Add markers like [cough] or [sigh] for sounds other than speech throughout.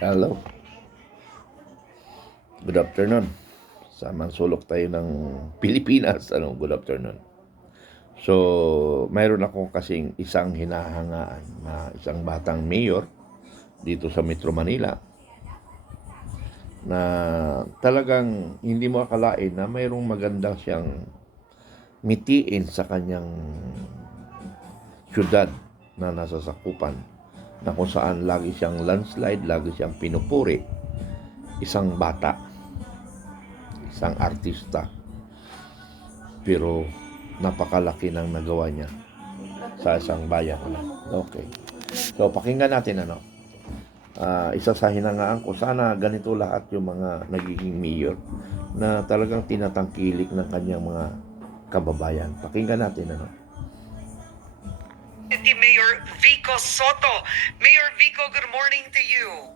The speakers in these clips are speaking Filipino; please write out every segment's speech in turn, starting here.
Hello. Good afternoon. Sa sulok tayo ng Pilipinas. Ano, good afternoon. So, mayroon ako kasing isang hinahangaan na isang batang mayor dito sa Metro Manila na talagang hindi mo akalain na mayroong maganda siyang mitiin sa kanyang syudad na nasa sakupan na kung saan lagi siyang landslide, lagi siyang pinupuri. Isang bata, isang artista. Pero napakalaki ng nagawa niya sa isang bayan. Okay. So, pakinggan natin ano. Ah, isa sa hinangaan ko, sana ganito lahat yung mga nagiging mayor na talagang tinatangkilik ng kanyang mga kababayan. Pakinggan natin ano. City Mayor Vico Soto. Mayor Vico, good morning to you.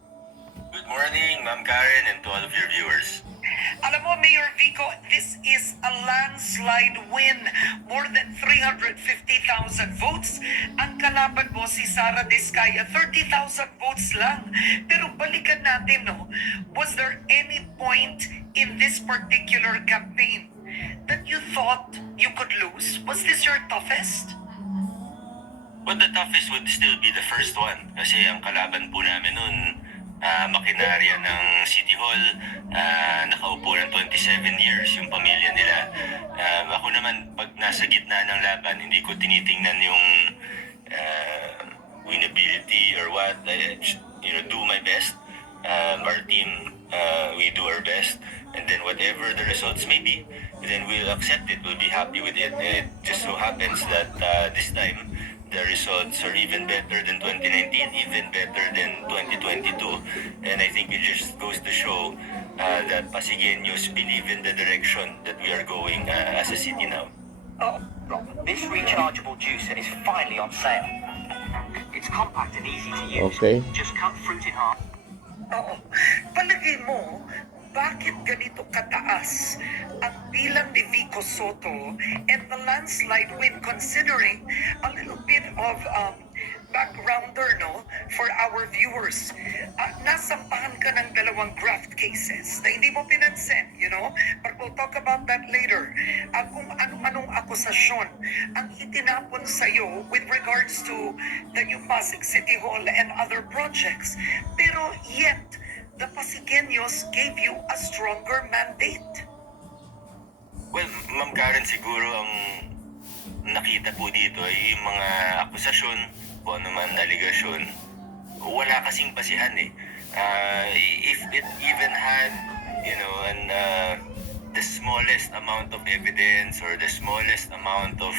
Good morning, Ma'am Karen, and to all of your viewers. Alam mo, Mayor Vico, this is a landslide win. More than 350,000 votes. Ang kalaban mo si Sara Discaya, 30,000 votes lang. Pero balikan natin, no? Was there any point in this particular campaign that you thought you could lose? Was this your toughest? Well, the toughest would still be the first one. Kasi ang kalaban po namin nun, ah, makinarya ng City Hall, ah, nakaupo ng 27 years yung pamilya nila. Ah, ako naman, pag nasa gitna ng laban, hindi ko tinitingnan yung ah, winnability or what. I, you know, do my best. Um, our team, uh, we do our best. And then whatever the results may be, then we'll accept it. We'll be happy with it. And it just so happens that uh, this time, the results are even better than 2019, even better than 2022. And I think it just goes to show uh, that Pasigueños believe in the direction that we are going uh, as a city now. Oh, this rechargeable juicer is finally on sale. It's compact and easy to use. Okay. Just cut fruit in half. Oo. Palagay mo, bakit ganito kataas ang bilang ni Vico Soto and the landslide win considering a little bit of um, backgrounder no for our viewers. Uh, nasampahan ka ng dalawang graft cases na hindi mo pinansin, you know? But we'll talk about that later. Uh, kung anong-anong akusasyon ang itinapon sa'yo with regards to the new Pasig City Hall and other projects. Pero yet, the Pasigueños gave you a stronger mandate. Well, Ma'am Karen, siguro ang nakita po dito ay mga akusasyon o ano man aligasyon. Wala kasing basihan eh. Ah, if it even had, you know, an, ah, the smallest amount of evidence or the smallest amount of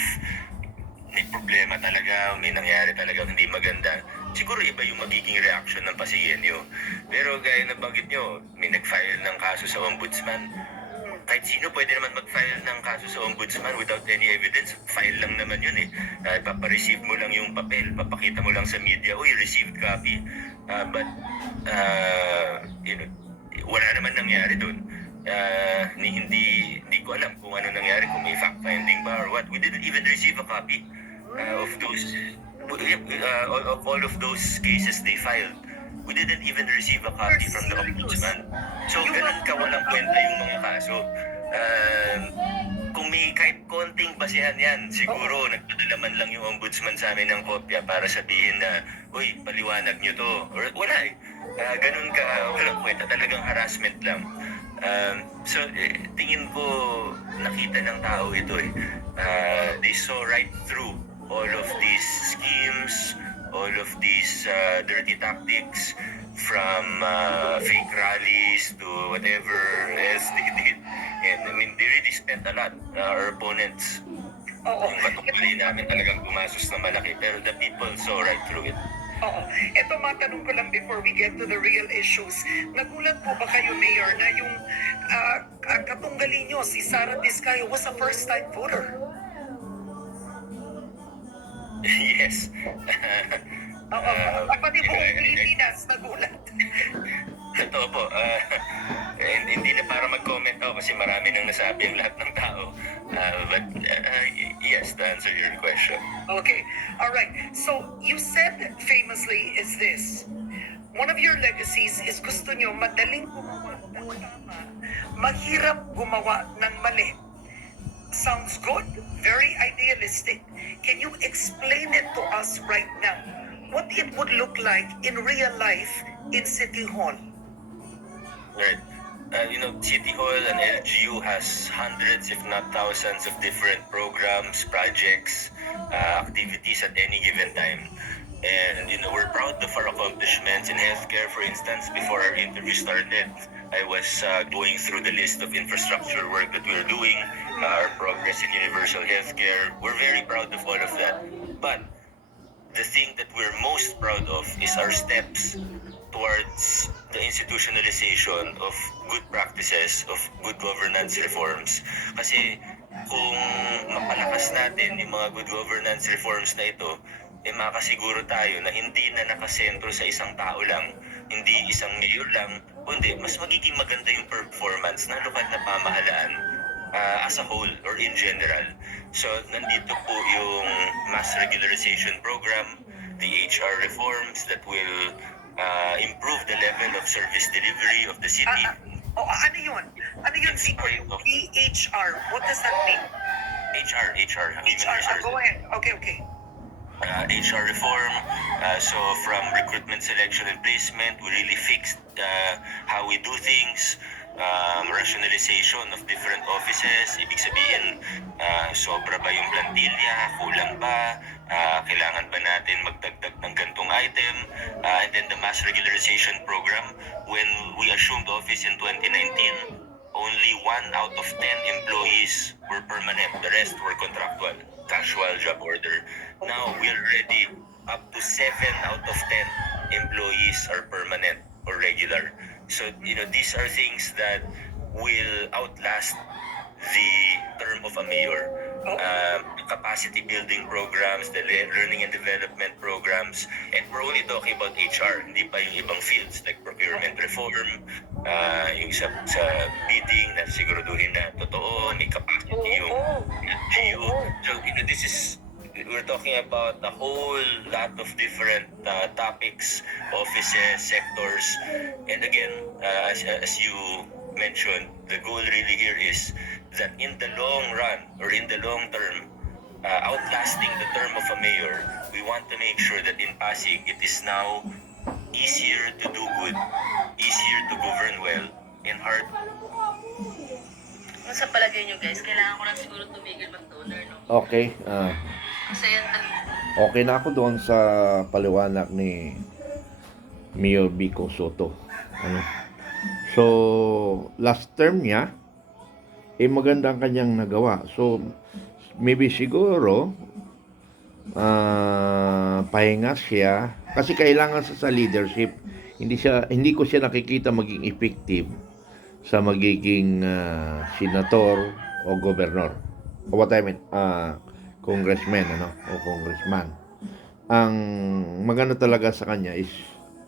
may problema talaga, may nangyari talaga hindi maganda, siguro iba yung magiging reaction ng pasiyenyo. Pero gaya na banggit nyo, may nag-file ng kaso sa ombudsman. Kahit sino pwede naman mag-file ng kaso sa ombudsman without any evidence. File lang naman yun eh. Uh, papareceive mo lang yung papel, papakita mo lang sa media, uy, received copy. Ah, but, uh, you know, wala naman nangyari dun. Uh, ni, hindi, hindi ko alam kung ano nangyari, kung may fact-finding ba or what. We didn't even receive a copy uh, of those, uh, of- of all of those cases they filed. We didn't even receive a copy from the ombudsman. So, ganun ka walang kwenta yung mga kaso. Um, kung may kahit konting basihan yan, siguro nagpadala man lang yung ombudsman sa amin ng kopya para sabihin na, uy, paliwanag nyo to. Or, wala eh. Ah, ganun ka, walang kwenta. Talagang harassment lang. Um, so, eh, tingin ko, nakita ng tao ito eh. Ah, they saw right through all of these schemes, all of these uh, dirty tactics from uh, fake rallies to whatever else [laughs] they did. And I mean, they really spent a lot. Uh, our opponents, Oo. yung katumbali namin talagang gumasos na malaki. Pero the people saw right through it. Oo. Ito matanong ko lang before we get to the real issues. Nagulat po ba kayo, Mayor, na yung uh, katunggali nyo, si Sara Discayo, was a first-time voter? Yes. [laughs] Oo. Ah, Pati buong [laughs] Pilipinas nagulat. Totoo po. ah, eh, hindi na para mag-comment ako kasi marami nang nasabi ang lahat ng tao. Ah, but y- yes, to answer your question. Okay. All right. So you said famously is this. one of your legacies is gusto nyo madaling gumawa ng tama, mahirap gumawa ng mali. Sounds good, very idealistic. Can you explain it to us right now? What it would look like in real life in City Hall? Right. Uh, you know, City Hall and LGU has hundreds, if not thousands, of different programs, projects, uh, activities at any given time. And, you know, we're proud of our accomplishments in healthcare, for instance. Before our interview started, I was uh, going through the list of infrastructure work that we're doing, uh, our progress in universal healthcare. We're very proud of all of that. But the thing that we're most proud of is our steps towards the institutionalization of good practices, of good governance reforms. Kasi kung mapalakas natin yung mga good governance reforms na ito, eh makasiguro tayo na hindi na nakasentro sa isang tao lang, hindi isang mayor lang, kundi mas magiging maganda yung performance ng lokal na pamahalaan uh, as a whole or in general. So, nandito po yung mass regularization program, the HR reforms that will uh, improve the level of service delivery of the city. Ah, oh, ano yun? Ano yun, Vico? PHR. What does that mean? HR, HR. HR. Resources. go ahead. Okay, okay. Uh, HR reform. Uh, so from recruitment, selection, and placement, we really fixed uh, how we do things. Um, rationalization of different offices. Ibig sabihin, uh, sobra ba yung plantilla? Kulang ba? Uh, kailangan ba natin magdagdag ng gantong item? Uh, and then the mass regularization program, when we assumed office in 2019, only one out of 10 employees were permanent. The rest were contractual, casual job order. Now we're already up to 7 out of 10 employees are permanent or regular. So, you know, these are things that will outlast the term of a mayor. Um, capacity building programs, the le- learning and development programs, and we're only talking about HR, hindi pa yung ibang fields like procurement reform, uh, yung sa, sa bidding na siguraduhin na totoo, may capacity yung LGU. So, you know, this is we're talking about a whole lot of different uh, topics, offices, sectors, and again, uh, as, as you mentioned, the goal really here is that in the long run or in the long term, uh, outlasting the term of a mayor, we want to make sure that in Pasig, it is now easier to do good, easier to govern well, and hard sa palagay nyo guys, kailangan ko lang siguro tumigil mag-toner, no? Okay. ah, Kasi yan, okay na ako doon sa paliwanag ni Mayor Vico Soto. Ano? So, last term niya, eh maganda ang kanyang nagawa. So, maybe siguro, ah pahinga siya. Kasi kailangan sa, sa leadership, hindi siya hindi ko siya nakikita maging effective sa magiging ah, senator o gobernador. O what I mean, ah, congressman ano o congressman. Ang maganda talaga sa kanya is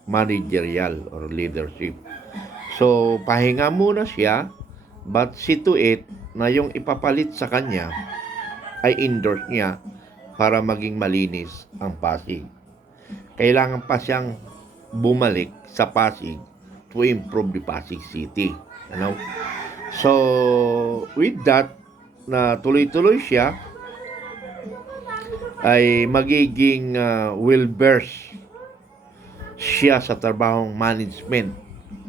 managerial or leadership. So, pahinga muna siya, but see to it na yung ipapalit sa kanya ay endorse niya para maging malinis ang Pasig. Kailangan pa siyang bumalik sa Pasig to improve the Pasig City. Ano? So, with that, na tuloy-tuloy siya, ay magiging uh, well-versed siya sa trabahong management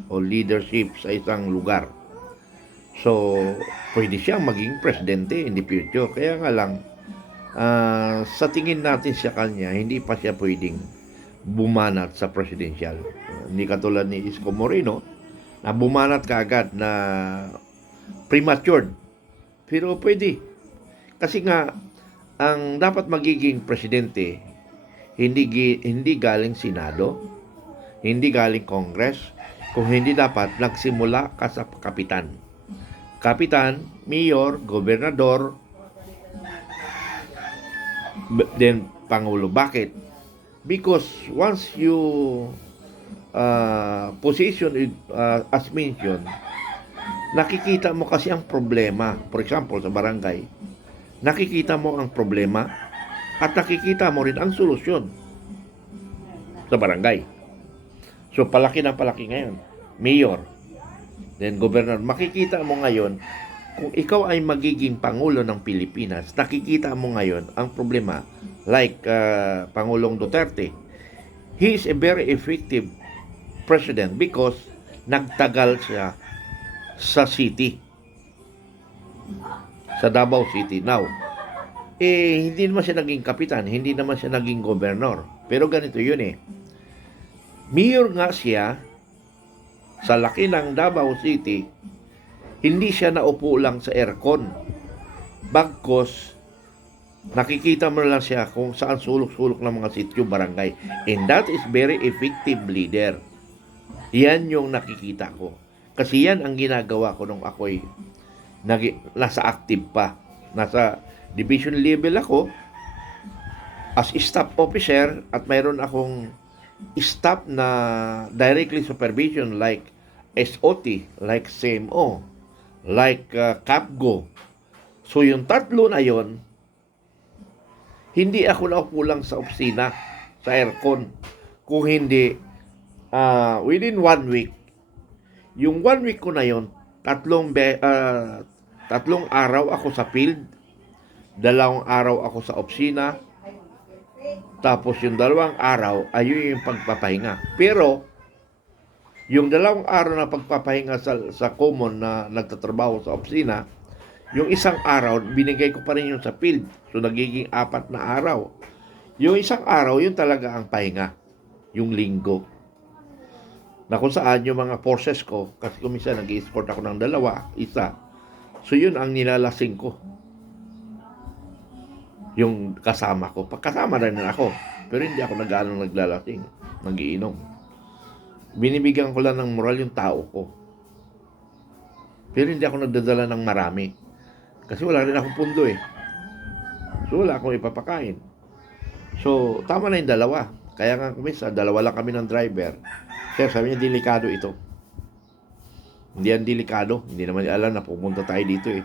o leadership sa isang lugar. So, pwede siyang maging presidente in the future. Kaya nga lang, ah, sa tingin natin sa kanya, hindi pa siya pwedeng bumanat sa presidential. hindi katulad ni Isko Moreno, na bumanat kaagad na premature. Pero pwede. Kasi nga, ang dapat magiging presidente, hindi, hindi galing Senado, hindi galing Congress, kung hindi dapat nagsimula ka sa kapitan. Kapitan, mayor, gobernador, then pangulo. Bakit? Because once you uh, position it, uh, as mentioned, nakikita mo kasi ang problema. For example, sa barangay, nakikita mo ang problema at nakikita mo rin ang solusyon sa barangay. So palaki ng palaki ngayon. Mayor. Then governor. Makikita mo ngayon, kung ikaw ay magiging Pangulo ng Pilipinas, nakikita mo ngayon ang problema like uh, Pangulong Duterte. He is a very effective president because nagtagal siya sa city. Sa Davao City. Now, eh, hindi naman siya naging kapitan, hindi naman siya naging gobernador. Pero ganito yun eh. Mayor nga siya sa laki ng Davao City, hindi siya naupo lang sa aircon. Bagkos, nakikita mo lang siya kung saan sulok-sulok ng mga sityo, barangay. And that is very effective leader. Yan yung nakikita ko. Kasi yan ang ginagawa ko nung ako'y nasa active pa. Nasa division level ako as staff officer at mayroon akong staff na directly supervision like SOT, like CMO, like uh, CAPGO. So yung tatlo na yon hindi ako naupo lang sa opisina, sa aircon. Kung hindi, uh, within one week, yung one week ko na yon tatlong, be, uh, tatlong araw ako sa field, dalawang araw ako sa opisina, tapos yung dalawang araw, ayun yung pagpapahinga. Pero, yung dalawang araw na pagpapahinga sa, sa common na nagtatrabaho sa opisina, yung isang araw, binigay ko pa rin yung sa field. So, nagiging apat na araw. Yung isang araw, yun talaga ang pahinga. Yung linggo. Na kung saan yung mga forces ko, kasi kung minsan nag-escort ako ng dalawa, isa. So, yun ang nilalasing ko yung kasama ko. Pagkasama rin na ako. Pero hindi ako nag-ano naglalasing. Nagiinom. Binibigyan ko lang ng moral yung tao ko. Pero hindi ako nagdadala ng marami. Kasi wala rin akong pundo eh. So wala akong ipapakain. So, tama na yung dalawa. Kaya nga kami sa dalawa lang kami ng driver. Sir, sabi niya, delikado ito. Hindi yan delikado. Hindi naman niya alam na pumunta tayo dito eh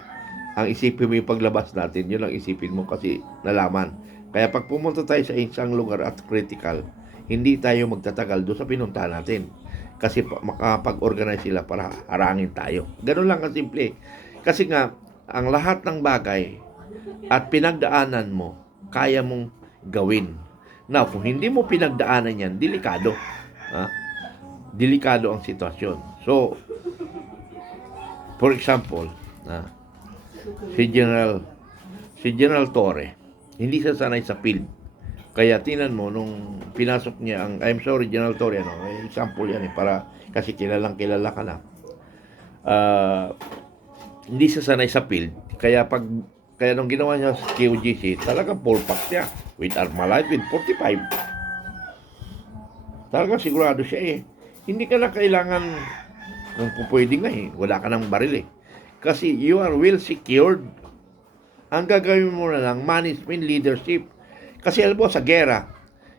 ang isipin mo yung paglabas natin, yun ang isipin mo kasi nalaman. Kaya pag pumunta tayo sa isang lugar at critical, hindi tayo magtatagal doon sa pinunta natin. Kasi pa- makapag-organize sila para harangin tayo. Ganun lang kasimple. Kasi nga, ang lahat ng bagay at pinagdaanan mo, kaya mong gawin. Now, kung hindi mo pinagdaanan yan, delikado. Ha? Delikado ang sitwasyon. So, for example, ha, si General si General Torre hindi siya sanay sa field. Kaya tinan mo nung pinasok niya ang I'm sorry General Torre ano example yan eh para kasi kilalang kilala ka na. Ah, hindi siya sanay sa field. Kaya pag kaya nung ginawa niya sa QGC talagang full pack siya. With Armalite with 45 talagang sigurado siya eh. Hindi ka na kailangan kung pupwede nga eh wala ka ng baril eh kasi you are well secured. Ang gagawin mo na lang, management leadership. Kasi alam mo, sa gera,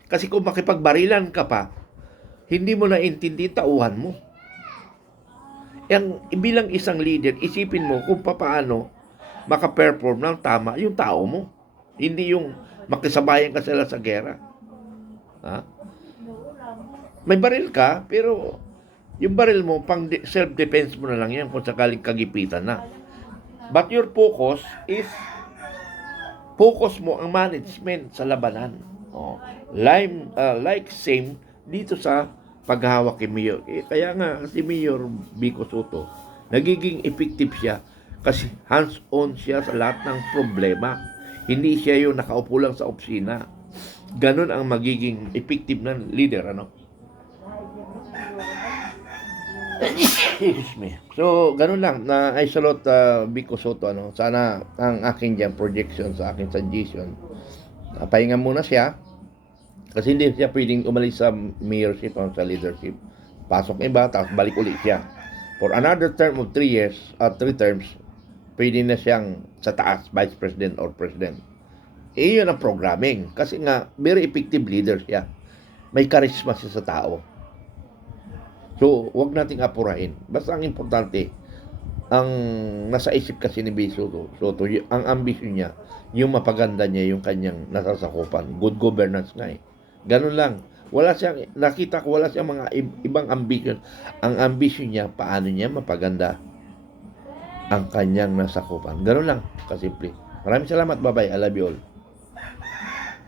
kasi kung makipagbarilan ka pa, hindi mo na intindi tauhan mo. Yang bilang isang leader, isipin mo kung paano maka-perform ng tama yung tao mo. Hindi yung makisabayan ka sila sa gera. Ha? May baril ka, pero yung baril mo, pang de- self-defense mo na lang yan kung sakaling kagipitan na. But your focus is, focus mo ang management sa labanan. Oh, like, uh, like same dito sa paghawak kay Mayor. Eh, kaya nga, si Mayor Vico Soto, nagiging effective siya kasi hands-on siya sa lahat ng problema. Hindi siya yung nakaupo lang sa opisina. Ganon ang magiging effective na leader, ano? Excuse me. So, ganun lang. Na I salute uh, Vico Soto. Ano? Sana ang aking dyan projection sa aking suggestion. Uh, pahinga muna siya. Kasi hindi siya pwedeng umalis sa mayorship o sa leadership. Pasok iba, tapos balik ulit siya. For another term of 3 years, uh, 3 terms, pwede na siyang sa taas, vice president or president. Eh, yun ang programming. Kasi nga, very effective leader siya. May charisma siya sa tao. So, wag nating apurahin. Basta ang importante, ang nasa isip kasi ni B. Soto, Soto y- ang ambisyon niya, yung mapaganda niya yung kanyang nasasakupan. Good governance nga eh. Ganun lang. Wala siyang, nakita ko, wala siyang mga ib- ibang ambition. Ang ambition niya, paano niya mapaganda ang kanyang nasakupan. Ganun lang, kasimple. Maraming salamat, bye-bye. I love you all.